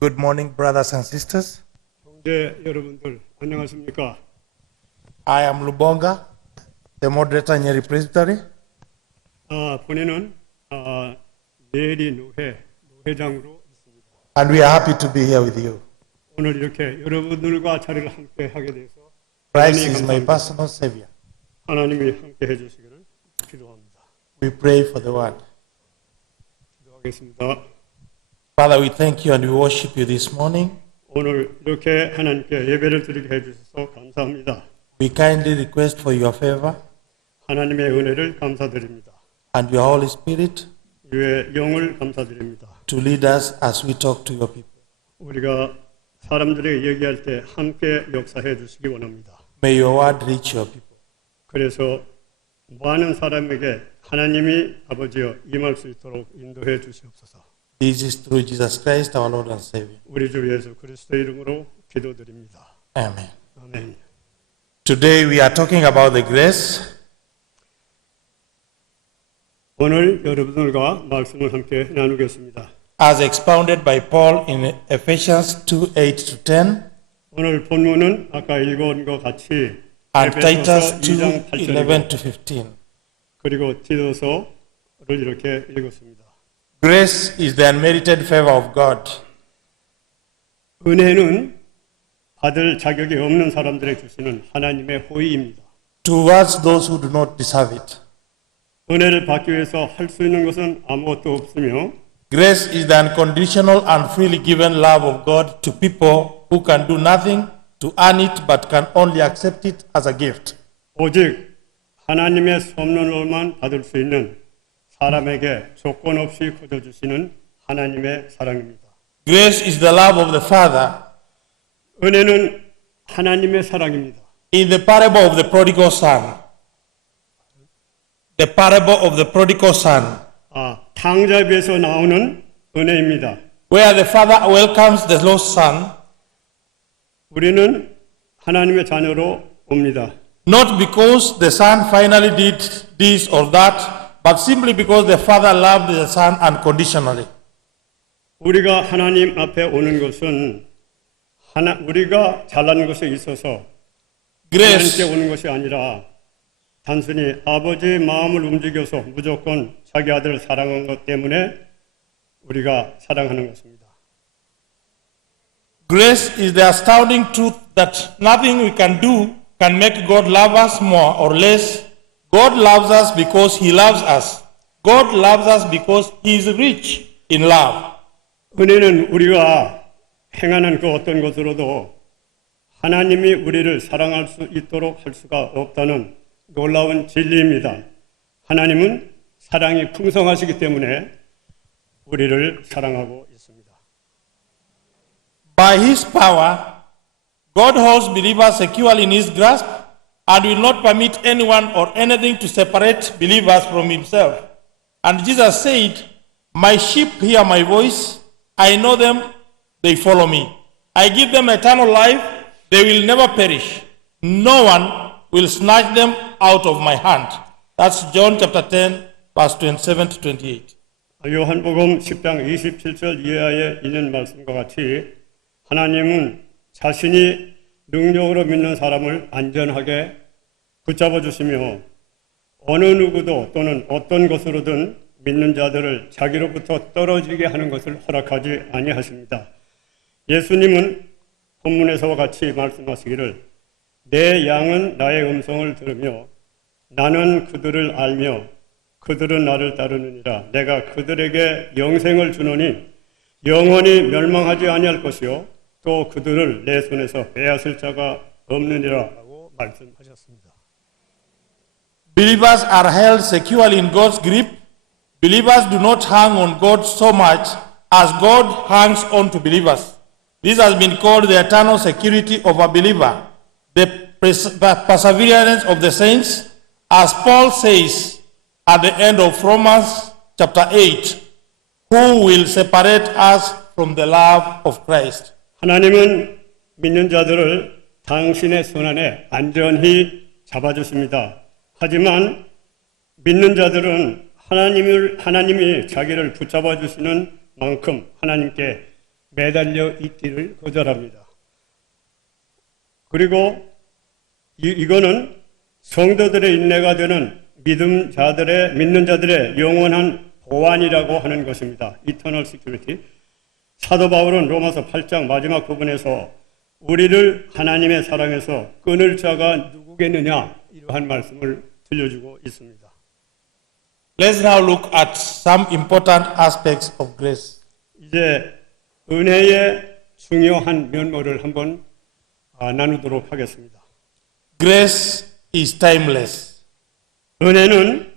Good morning, brothers and sisters. 형제 여러분들 안녕하십니까? I am Lubonga, the moderator in Nyeri Presbytery, 본인은 내일이 노회장으로 있습니다. and we are happy to be here with you. 오늘 이렇게 여러분들과 자리를 함께 하게 돼서 Christ 대단히 is my 감사합니다. personal savior. 하나님이 함께 해주시기를 기도합니다. We pray for the word. 기도하겠습니다. Father, we thank you and we worship you this morning. 오늘 이렇게 하나님께 예배를 드리게 해주셔서 감사합니다. We kindly request for your favor 하나님의 은혜를 감사드립니다. and your Holy Spirit 주의 영을 감사드립니다. to lead us as we talk to your people. 우리가 사람들에게 얘기할 때 함께 역사해 주시기 원합니다. May your word reach your people. 그래서 많은 사람에게 하나님이 아버지여 임할 수 있도록 인도해 주시옵소서. This is through Jesus Christ, our Lord and Savior. 우리 주 예수 그리스도의 이름으로 기도드립니다. Amen. 아멘. Today we are talking about the grace. 오늘 여러분들과 말씀을 함께 나누겠습니다. As expounded by Paul in Ephesians 2:8-10 오늘 본문은 아까 읽어온 것 같이 and Titus 에베소서 2장 8절이고 2:11-15. 그리고 디도서를 이렇게 읽었습니다. Grace is the unmerited favor of God. 은혜는 받을 자격이 없는 사람들에게 주시는 하나님의 호의입니다. Towards those who do not deserve it. 은혜를 받기 위해서 할 수 있는 것은 아무것도 없으며 Grace is the unconditional and freely given love of God to people who can do nothing to earn it but can only accept it as a gift. 오직 하나님의 섭리로만 받을 수 있는 사람에게 조건 없이 거둬주시는 하나님의 사랑입니다. Grace is the love of the Father. 은혜는 하나님의 사랑입니다. In the parable of the prodigal son, the parable of the prodigal son, 탕자비에서 나오는 은혜입니다. where the father welcomes the lost son, 우리는 하나님의 자녀로 옵니다. not because the son finally did this or that, but simply because the father loved the son unconditionally. 우리가 하나님 앞에 오는 것은 우리가 잘난 것에 있어서 Grace, 하나님께 오는 것이 아니라 단순히 아버지의 마음을 움직여서 무조건 자기 아들을 사랑한 것 때문에 우리가 사랑하는 것입니다. grace is the astounding truth that nothing we can do can make God love us more or less. God loves us because He loves us. God loves us because He is rich in love. 은혜는 우리가 행하는 그 어떤 것으로도 하나님이 우리를 사랑할 수 있도록 할 수가 없다는 놀라운 진리입니다. 하나님은 사랑이 풍성하시기 때문에 우리를 사랑하고 있습니다. By His power, God holds believers securely in His grasp and will not permit anyone or anything to separate believers from Himself. And Jesus said, "My sheep hear my voice. I know them, they follow me. I give them eternal life. They will never perish. No one will snatch them out of my hand." That's John chapter 10, verse 27-28. 요한복음 10장 27절 이하에 있는 말씀과 같이 하나님은 자신이 능력으로 믿는 사람을 안전하게 붙잡아 주시며 어느 누구도 또는 어떤 것으로든 믿는 자들을 자기로부터 떨어지게 하는 것을 허락하지 아니하십니다. 예수님은 본문에서와 같이 말씀하시기를 내 양은 나의 음성을 들으며 나는 그들을 알며 그들은 나를 따르느니라. 내가 그들에게 영생을 주노니 영원히 멸망하지 아니할 것이요 또 그들을 내 손에서 빼앗을 자가 없느니라 하고 말씀하셨습니다. Believers are held securely in God's grip. Believers do not hang on God so much as God hangs on to believers. This has been called the eternal security of a believer, the perseverance of the saints, as Paul says at the end of Romans chapter 8, who will separate us from the love of Christ. 하나님은 믿는 자들을 당신의 손 안에 안전히 잡아주십니다. 하지만 믿는 자들은 하나님이 자기를 붙잡아 주시는 만큼 하나님께 매달려 있기를 거절합니다. 그리고 이거는 성도들의 인내가 되는 믿는 자들의 영원한 보안이라고 하는 것입니다. Eternal security. 사도 바울은 로마서 8장 마지막 부분에서 우리를 하나님의 사랑에서 끊을 자가 누구겠느냐 이러한 말씀을 들려주고 있습니다. Let's now look at some important aspects of grace. 이제 은혜의 중요한 면모를 한번 나누도록 하겠습니다. Grace is timeless. 은혜는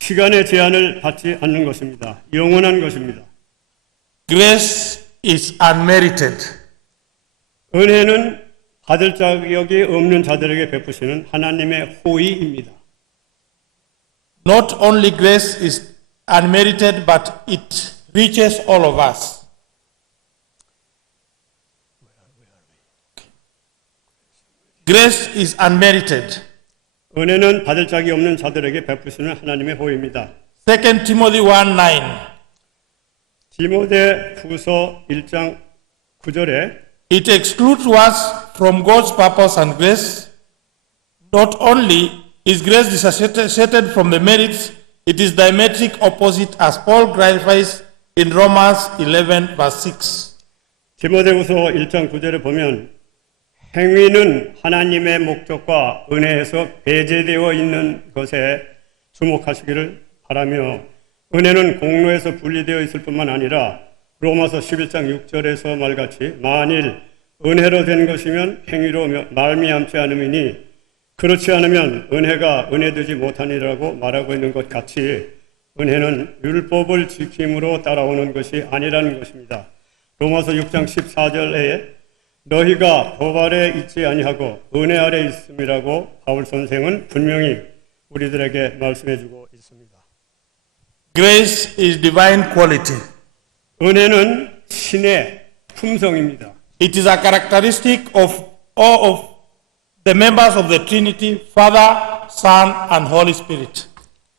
시간의 제한을 받지 않는 것입니다. 영원한 것입니다. Grace is unmerited. 은혜는 받을 자격이 없는 자들에게 베푸시는 하나님의 호의입니다. Not only grace is unmerited, but it reaches all of us. Grace is unmerited. 은혜는 받을 자격이 없는 자들에게 베푸시는 하나님의 호의입니다. 2 Timothy 1:9. 디모데 후서 1장 9절에 It excludes us from God's purpose and grace. Not only is grace dissociated from the merits, it is diametric opposite, as Paul clarifies in Romans 11 verse 6. 디모데후서 1장 9절에 보면 행위는 하나님의 목적과 은혜에서 배제되어 있는 것에 주목하시기를 바라며 은혜는 공로에서 분리되어 있을 뿐만 아니라 로마서 11장 6절에서 말같이 만일 은혜로 된 것이면 행위로 말미암지 않음이니 그렇지 않으면 은혜가 은혜되지 못하니라고 말하고 있는 것 같이 은혜는 율법을 지킴으로 따라오는 것이 아니라는 것입니다. 로마서 6장 14절에 너희가 법 아래 있지 아니하고 은혜 아래 있음이라고 바울 선생은 분명히 우리들에게 말씀해주고 있습니다. Grace is divine quality. 은혜는 신의 품성입니다. It is a characteristic of all of the members of the Trinity, Father, Son, and Holy Spirit.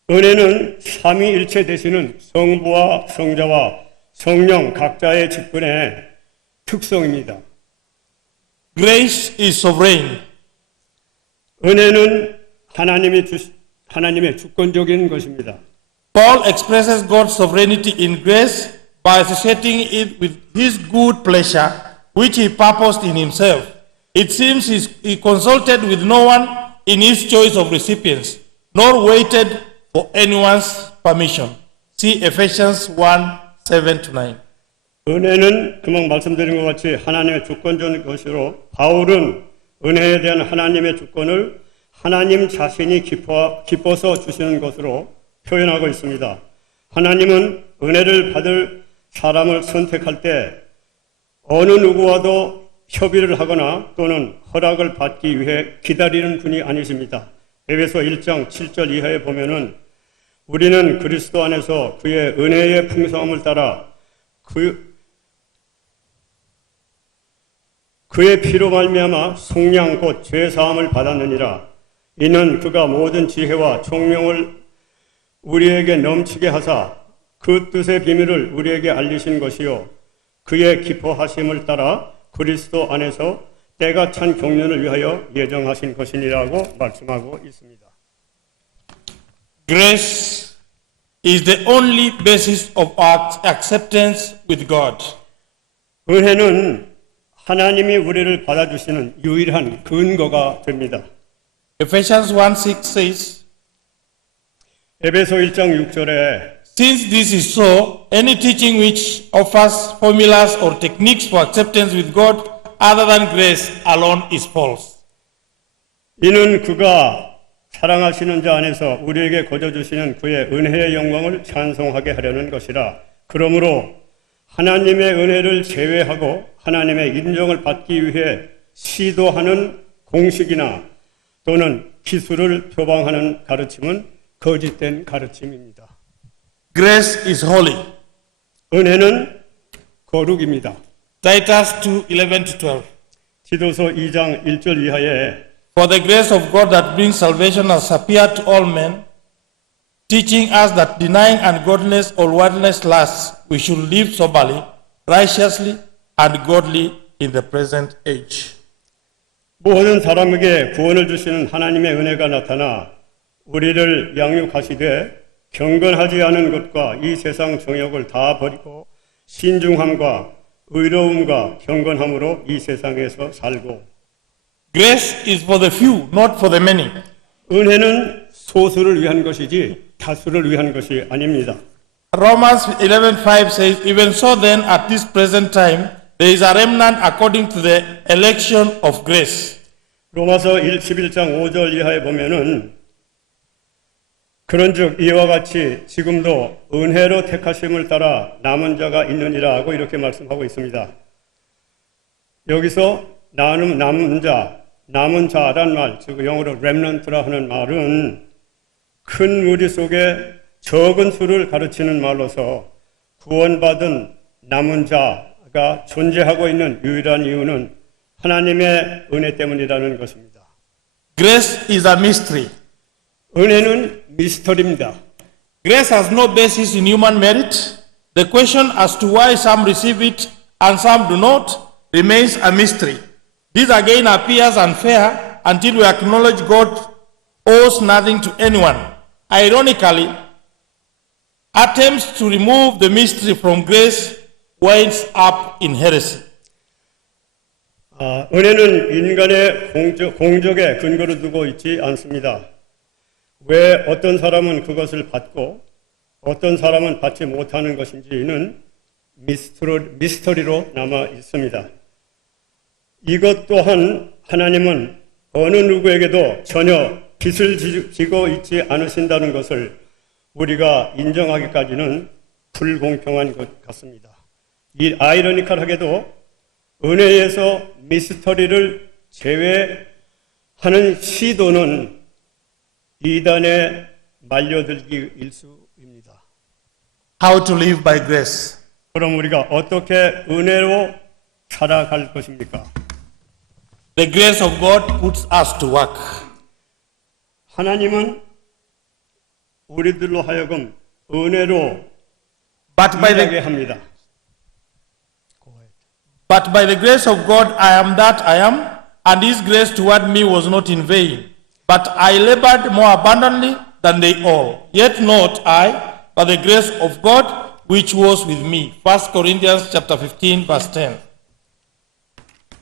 은혜는 삼위일체 되시는 성부와 성자와 성령 각자의 직분의 특성입니다. Grace is sovereign. 은혜는 하나님의 주권적인 것입니다. Paul expresses God's sovereignty in grace by associating it with his good pleasure, which he purposed in himself. It seems he consulted with no one in his choice of recipients, nor waited for anyone's permission. See Ephesians 1:7-9. 은혜는 금방 말씀드린 것 같이 하나님의 주권적인 것으로 바울은 은혜에 대한 하나님의 주권을 하나님 자신이 기뻐서 주시는 것으로 표현하고 있습니다. 하나님은 은혜를 받을 사람을 선택할 때 어느 누구와도 협의를 하거나 또는 허락을 받기 위해 기다리는 분이 아니십니다. 에베소 1장 7절 이하에 보면은 우리는 그리스도 안에서 그의 은혜의 풍성함을 따라 그의 피로 말미암아 속량 곧 죄 사함을 받았느니라. 이는 그가 모든 지혜와 총명을 우리에게 넘치게 하사 그 뜻의 비밀을 우리에게 알리신 것이요 그의 기뻐하심을 따라 그리스도 안에서 때가 찬 경륜을 위하여 예정하신 것이니라고 말씀하고 있습니다. Grace is the only basis of our acceptance with God. 은혜는 하나님이 우리를 받아주시는 유일한 근거가 됩니다. Ephesians 1:6 says, 에베소 1장 6절에 Since this is so, any teaching which offers formulas or techniques for acceptance with God other than grace alone is false. 이는 그가 사랑하시는 자 안에서 우리에게 거저주시는 그의 은혜의 영광을 찬송하게 하려는 것이라. 그러므로 하나님의 은혜를 제외하고 하나님의 인정을 받기 위해 시도하는 공식이나 또는 기술을 표방하는 가르침은 거짓된 가르침입니다. Grace is holy. 은혜는 거룩입니다. Titus 2:11-12. 디도서 2장 1절 이하에 For the grace of God that brings salvation has appeared to all men, teaching us that denying ungodliness or worldliness lusts, we should live soberly, righteously and godly in the present age. 모든 사람에게 구원을 주시는 하나님의 은혜가 나타나 우리를 양육하시되 경건하지 않은 것과 이 세상 정욕을 다 버리고 신중함과 의로움과 경건함으로 이 세상에서 살고. Grace is for the few, not for the many. 은혜는 소수를 위한 것이지 다수를 위한 것이 아닙니다. Romans 11:5 says, even so then at this present time there is a remnant according to the election of grace. 로마서 11장 5절 이하에 보면은 그런즉 이와 같이 지금도 은혜로 택하심을 따라 남은 자가 있느니라 하고 이렇게 말씀하고 있습니다. 여기서 남은 자란 말, 즉 영어로 remnant라 하는 말은 큰 무리 속에 적은 수를 가르치는 말로서 구원받은 남은 자가 존재하고 있는 유일한 이유는 하나님의 은혜 때문이라는 것입니다. Grace is a mystery. 은혜는 미스터리입니다. Grace has no basis in human merit. The question as to why some receive it and some do not remains a mystery. This again appears unfair until we acknowledge God owes nothing to anyone. Ironically, attempts to remove the mystery from grace winds up in heresy. 은혜는 인간의 공적에 근거를 두고 있지 않습니다. 왜 어떤 사람은 그것을 받고 어떤 사람은 받지 못하는 것인지는 미스터리로 남아 있습니다. 이것 또한 하나님은 어느 누구에게도 전혀 빚을 지고 있지 않으신다는 것을 우리가 인정하기까지는 불공평한 것 같습니다. 이 아이러니컬하게도 은혜에서 미스터리를 제외하는 시도는 이단의 말려들기일 수입니다. How to live by grace. 그럼 우리가 어떻게 은혜로 살아갈 것입니까? The grace of God puts us to work. 하나님은 우리들로 하여금 은혜로 일하게 합니다. But by the grace of God I am that I am, and his grace toward me was not in vain. But I labored more abundantly than they all. Yet not I, but the grace of God which was with me. 1 Corinthians chapter 15 verse 10.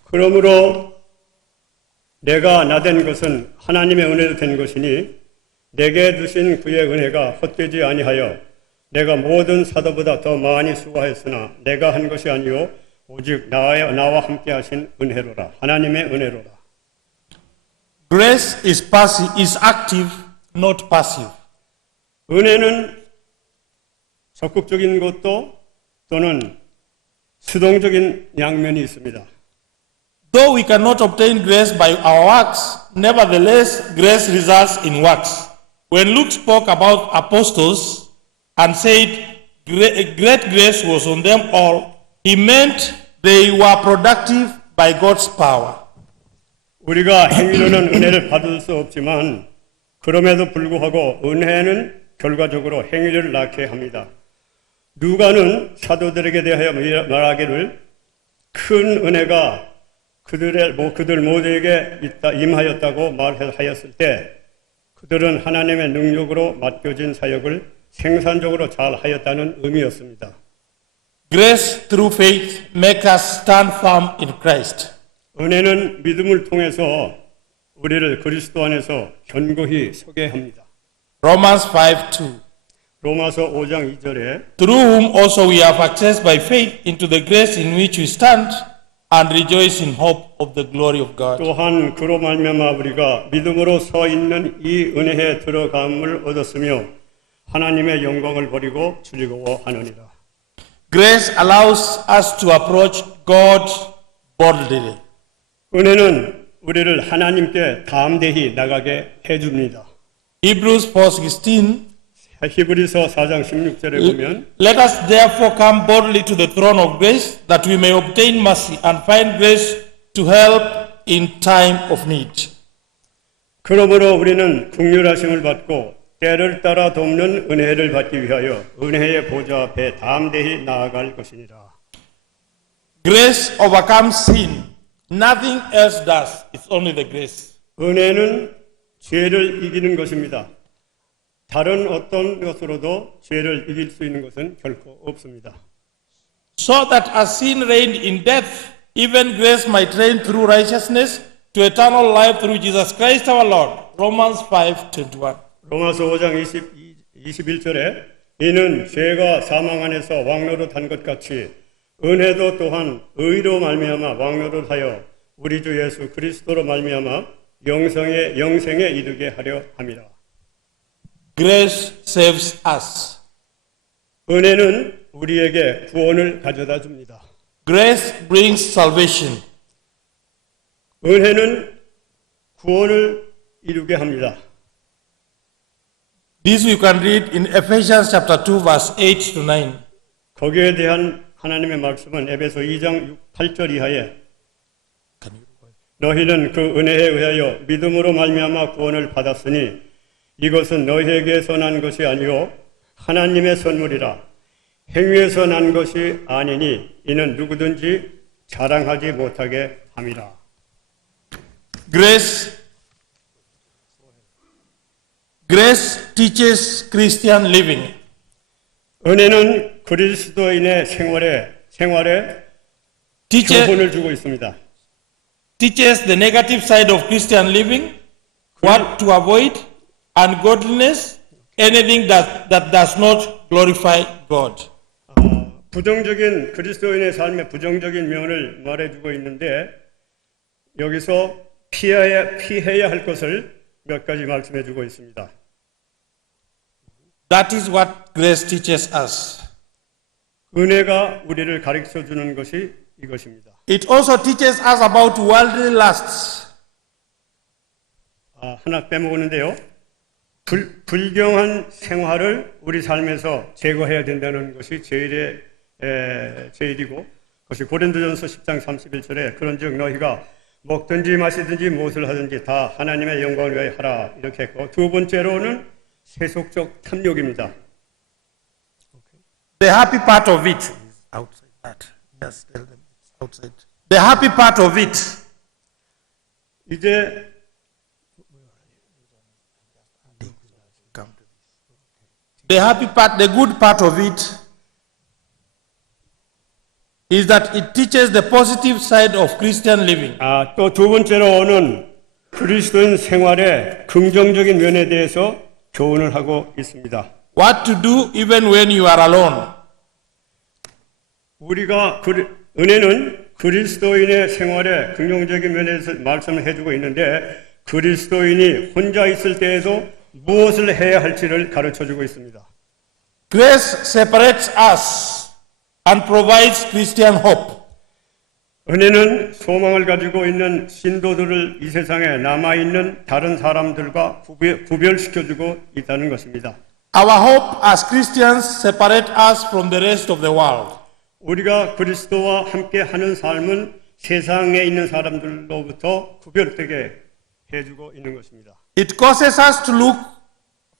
그러므로 내가 나된 것은 하나님의 은혜로 된 것이니 내게 주신 그의 은혜가 헛되지 아니하여 내가 모든 사도보다 더 많이 수고하였으나 내가 한 것이 아니요 오직 나와 함께 하신 은혜로라. 하나님의 은혜로라. Grace is passive, is active, not passive. 은혜는 적극적인 것도 또는 수동적인 양면이 있습니다. Though we cannot obtain grace by our works, nevertheless grace results in works. When Luke spoke about apostles and said great grace was on them all, he meant they were productive by God's power. 우리가 행위로는 은혜를 받을 수 없지만 그럼에도 불구하고 은혜는 결과적으로 행위를 낳게 합니다. 누가는 사도들에게 대하여 말하기를 큰 은혜가 그들 모두에게 임하였다고 말하였을 때 그들은 하나님의 능력으로 맡겨진 사역을 생산적으로 잘 하였다는 의미였습니다. Grace through faith makes us stand firm in Christ. 은혜는 믿음을 통해서 우리를 그리스도 안에서 견고히 서게 합니다. Romans 5:2. 로마서 5장 2절에 Through whom also we have access by faith into the grace in which we stand and rejoice in hope of the glory of God. 또한 그로 말미암아 우리가 믿음으로 서 있는 이 은혜에 들어감을 얻었으며 하나님의 영광을 버리고 즐거워하느니라. Grace allows us to approach God boldly. 은혜는 우리를 하나님께 담대히 나가게 해줍니다. Hebrews 4:16. 히브리서 4장 16절에 보면 Let us therefore come boldly to the throne of grace, that we may obtain mercy and find grace to help in time of need. 그러므로 우리는 긍휼하심을 받고 때를 따라 돕는 은혜를 받기 위하여 은혜의 보좌 앞에 담대히 나아갈 것이니라. Grace overcomes sin. Nothing else does. It's only the grace. 은혜는 죄를 이기는 것입니다. 다른 어떤 것으로도 죄를 이길 수 있는 것은 결코 없습니다. So that as sin reigned in death, even grace might reign through righteousness to eternal life through Jesus Christ our Lord. Romans 5:21. 로마서 5장 21절에 이는 죄가 사망 안에서 왕노릇한 것 같이 은혜도 또한 의로 말미암아 왕노릇하여 우리 주 예수 그리스도로 말미암아 영생에 이르게 하려 함이라. Grace saves us. 은혜는 우리에게 구원을 가져다 줍니다. Grace brings salvation. 은혜는 구원을 이루게 합니다. This you can read in Ephesians chapter 2 verse 8 to 9. 거기에 대한 하나님의 말씀은 에베소 2장 8절 이하에 너희는 그 은혜에 의하여 믿음으로 말미암아 구원을 받았으니 이것은 너희에게서 난 것이 아니요 하나님의 선물이라 행위에서 난 것이 아니니 이는 누구든지 자랑하지 못하게 함이라. Grace teaches Christian living. 은혜는 그리스도인의 생활에 교훈을 주고 있습니다. Teaches the negative side of Christian living, what to avoid, ungodliness, anything that does not glorify God. 부정적인 그리스도인의 삶의 부정적인 면을 말해주고 있는데 여기서 피해야 할 것을 몇 가지 말씀해주고 있습니다. That is what grace teaches us. 은혜가 우리를 가르쳐주는 것이 이것입니다. It also teaches us about worldly lusts. 하나 빼먹었는데요. 불경한 생활을 우리 삶에서 제거해야 된다는 것이 제일이고 그것이 고린도전서 10장 31절에 그런즉 너희가 먹든지 마시든지 무엇을 하든지 다 하나님의 영광을 위하여 하라 이렇게 했고 두 번째로는 세속적 탐욕입니다. The happy part of it is outside that. Just tell them it's outside. The happy part of it. 이제 The happy part, the good part of it is that it teaches the positive side of Christian living. 또 두 번째로는 그리스도인 생활의 긍정적인 면에 대해서 교훈을 하고 있습니다. What to do even when you are alone. 우리가 은혜는 그리스도인의 생활의 긍정적인 면에서 말씀을 해주고 있는데 그리스도인이 혼자 있을 때에도 무엇을 해야 할지를 가르쳐주고 있습니다. Grace separates us and provides Christian hope. 은혜는 소망을 가지고 있는 신도들을 이 세상에 남아있는 다른 사람들과 구별시켜주고 있다는 것입니다. Our hope as Christians separate us from the rest of the world. 우리가 그리스도와 함께 하는 삶은 세상에 있는 사람들로부터 구별되게 해주고 있는 것입니다. It causes us to look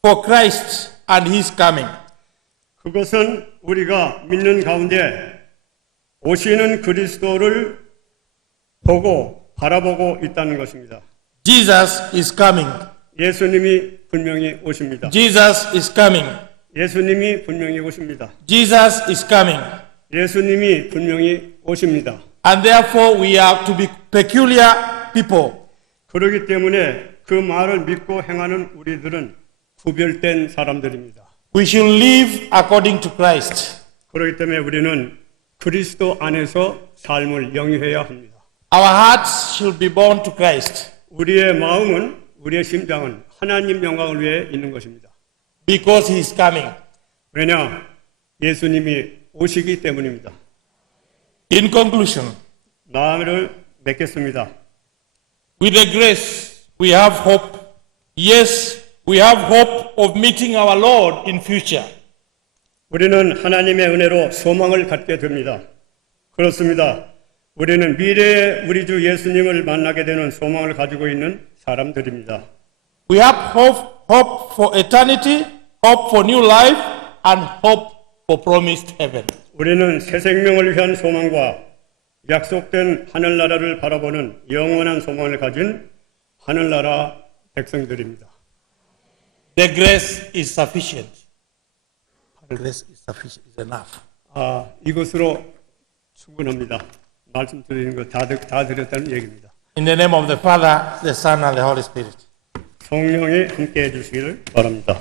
for Christ and His coming. 그것은 우리가 믿는 가운데 오시는 그리스도를 바라보고 있다는 것입니다. Jesus is coming. 예수님이 분명히 오십니다. Jesus is coming. 예수님이 분명히 오십니다. Jesus is coming. 예수님이 분명히 오십니다. And therefore we are to be peculiar people. 그렇기 때문에 그 말을 믿고 행하는 우리들은 구별된 사람들입니다. We should live according to Christ. 그렇기 때문에 우리는 그리스도 안에서 삶을 영위해야 합니다. Our hearts should be born to Christ. 우리의 마음은, 우리의 심장은 하나님 영광을 위해 있는 것입니다. Because He is coming. 왜냐? 예수님이 오시기 때문입니다. In conclusion, 마음을 맺겠습니다. with the grace we have hope. Yes, we have hope of meeting our Lord in future. 우리는 하나님의 은혜로 소망을 갖게 됩니다. 그렇습니다. 우리는 미래에 우리 주 예수님을 만나게 되는 소망을 가지고 있는 사람들입니다. We have hope for eternity, hope for new life, and hope for promised heaven. 우리는 새 생명을 위한 소망과 약속된 하늘나라를 바라보는 영원한 소망을 가진 하늘나라 백성들입니다. The grace is sufficient. Grace is sufficient, is enough. 이것으로 충분합니다. 말씀드리는 거 다 드렸다는 얘기입니다. In the name of the Father, the Son, and the Holy Spirit. 성령이 함께해 주시기를 바랍니다.